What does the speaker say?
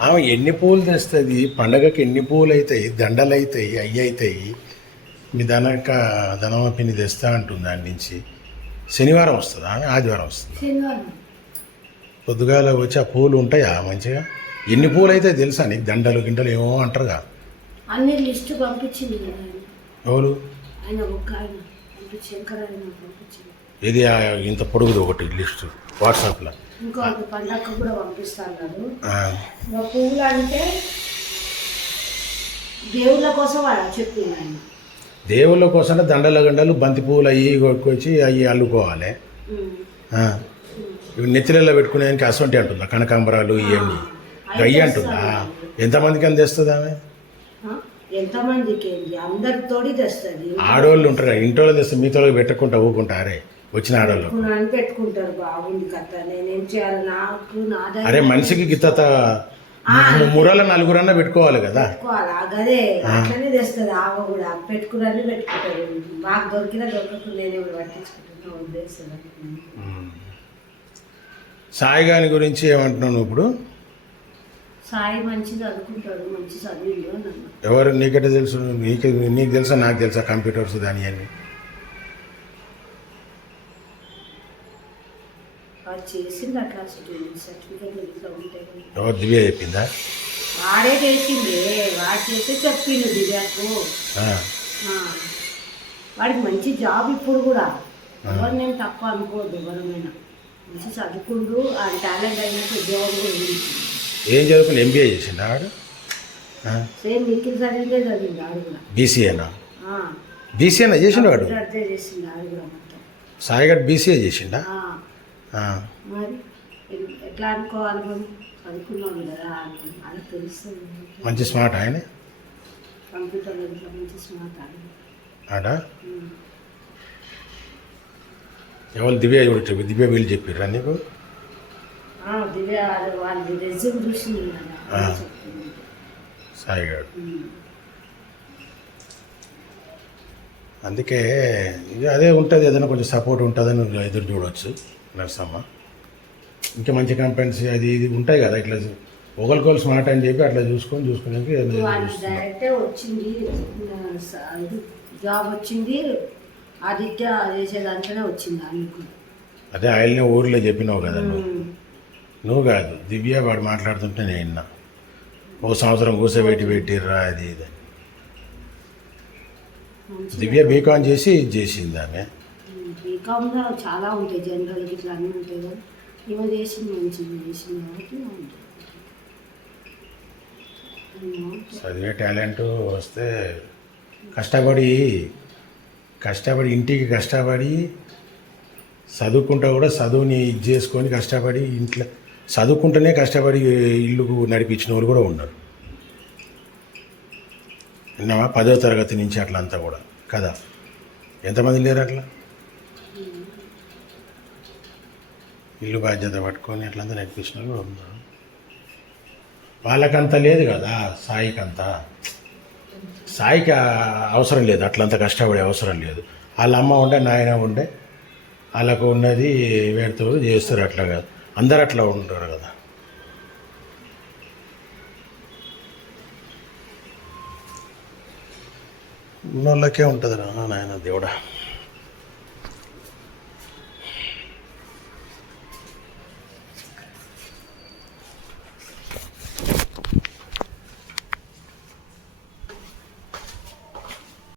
ఆమె ఎన్ని పూలు తెస్తుంది? పండగకి ఎన్ని పూలు అవుతాయి దండలు అవుతాయి అయ్యి అవుతాయి మీ ధనక ధనమ పిన్ని తెస్తా అంటుంది దాని నుంచి. శనివారం వస్తుంది? ఆమె ఆదివారం వస్తుంది? పొద్దుగాల వచ్చి ఆ పూలు ఉంటాయా మంచిగా? ఎన్ని పూలు అయితే తెలుసా నీకు? దండలు గిండలు ఏమో అంటారుగా. అన్ని లిస్టు పంపించింది ఎవరు? ఆయన ఒక ఆయన. పంపించి ఇది ఇంత పొడుగుది ఒకటి లిస్టు వాట్సాప్లో. ఇంకో పండగ కూడా పంపిస్తాను ఆ, ఇంకా పువ్వులు అంటే దేవుళ్ళ కోసం దేవుళ్ళ దండల గండలు బంతి పువ్వులు అయ్యి కొట్టుకొచ్చి అవి అల్లుకోవాలి. ఇవి నెత్తిలలో పెట్టుకునేదానికి అసొంటి అంటుందా? కనకాంబరాలు ఇవన్నీ అయ్యి అంటుందా? ఎంతమందికి అని తెస్తుంది ఆమె? ఎంతమందికి? ఏంటి అందరితోటి తెస్తుంది. ఆడవాళ్ళు ఉంటారు ఇంట్లో తెస్తే మీతో పెట్టకుండా ఊకుంటారే వచ్చిన ఆడవాళ్ళు పెట్టుకుంటారు బాగుంది కథ. నేనేం చేయాలి? నాకు నా దగ్గర అరే మనిషికి గిత్తత మురల నలుగురన్నా పెట్టుకోవాలి కదా? గదే అట్లనే తెస్తుంది ఆవ కూడా. పెట్టుకుని పెట్టుకుంటారు. మాకు దొరికినా దొరకకుండా నేను పట్టించుకుంటున్నా ఉద్దేశం. సాయి గాని గురించి ఏమంటున్నావు నువ్వు ఇప్పుడు? సాయి మంచిది అనుకుంటాడు మంచి చదివిండు ఎవరు? నీకంటే తెలుసు? నీకు నీకు తెలుసా? నాకు తెలుసా? కంప్యూటర్స్ దాని అని వాడు చేసింది అట్లా సర్టిఫికేట్ ఇట్లా ఉంటాయి కదా. ఎవరు దివ్య చెప్పిందా? వాడే చేసింది వాడు చేసి చెప్పిండు దివ్యాకు. వాడికి మంచి జాబ్ ఇప్పుడు కూడా. ఎవరు నేను తక్కువ అనుకోవద్దు ఎవరమైనా మంచి చదువుకుండు ఆ టాలెంట్ అయినట్టు ఉద్యోగం కూడా ఉంది. ఏం చదువుకుని ఎంబీఏ చేసిందా ఆడు సేమ్ నిఖిల్ చదివితే చదివింది ఆడు కూడా. బీసీఏనా. బీసీఏనా చేసిండు వాడు? అదే చేసింది ఆడు కూడా మొత్తం. సాయిగడ్ బీసీఏ చేసిండా? మరి ఎ- ఎట్లా అనుకోవాలి మనం చదువుకున్నాం కదా అని తెలుస్తుంది మంచి స్మార్ట్ ఆయన? మంచి స్మార్ట్ ఆడా. ఎవరు? దివ్య చెప్పి దివ్య వీళ్ళు చెప్పారా నీకు? దివ్య వాళ్ళది రెజ్యూమ్ చూసింది. సాయిగాడు ఉమ్. అందుకే ఇక అదే ఉంటుంది ఏదైనా కొంచెం సపోర్ట్ ఉంటుందని ఎదురు చూడవచ్చు నర్సమ్మ. ఇంకా మంచి కంపెనీస్ అది ఇది ఉంటాయి కదా ఇట్లా ఒకరికొకరు స్మార్ట్ అని చెప్పి అట్లా చూసుకొని చూసుకునేకి. డైరెక్టే వచ్చింది జాబ్ వచ్చింది ఆదిత్య చేసేదాంట్లోనే వచ్చింది అదే ఆయల్ని ఊర్లో చెప్పినావు కదా నువ్వు. నువ్వు కాదు దివ్య వాడు మాట్లాడుతుంటే నేను విన్నా. ఓ సంవత్సరం కూర్చోబెట్టి పెట్టిర్రా అది ఇది దివ్య బీకాన్ చేసి ఇది చేసింది ఆమె. బీకామ్లో చాలా ఉంటాయి జనరల్ ఇట్లా అన్నీ ఉంటాయి కదా. ఈమె చేసింది మంచిది చేసింది కాబట్టి ఉంటుంది చదివే టాలెంట్ వస్తే కష్టపడి కష్టపడి ఇంటికి కష్టపడి చదువుకుంటా కూడా చదువుని ఇది చేసుకొని కష్టపడి ఇంట్లో చదువుకుంటూనే కష్టపడి ఇల్లు నడిపించిన వాళ్ళు కూడా ఉన్నారు. విన్నావా? పదో తరగతి నుంచి అట్లా అంతా కూడా. కదా? ఎంతమంది లేరు అట్లా? ఇల్లు బాధ్యత పట్టుకొని అట్లంతా నడిపించిన కూడా ఉన్నారు వాళ్ళకంత లేదు కదా సాయికంత. సాయికి అవసరం లేదు అట్లంత కష్టపడే అవసరం లేదు. వాళ్ళ అమ్మ ఉండే నాయన ఉండే వాళ్ళకు ఉన్నది వేడుతూ చేస్తారు అట్లా కాదు. అందరు అట్లా ఉంటారు కదా. ఉన్నోళ్ళకే ఉంటుంది రా నాయన దేవుడా.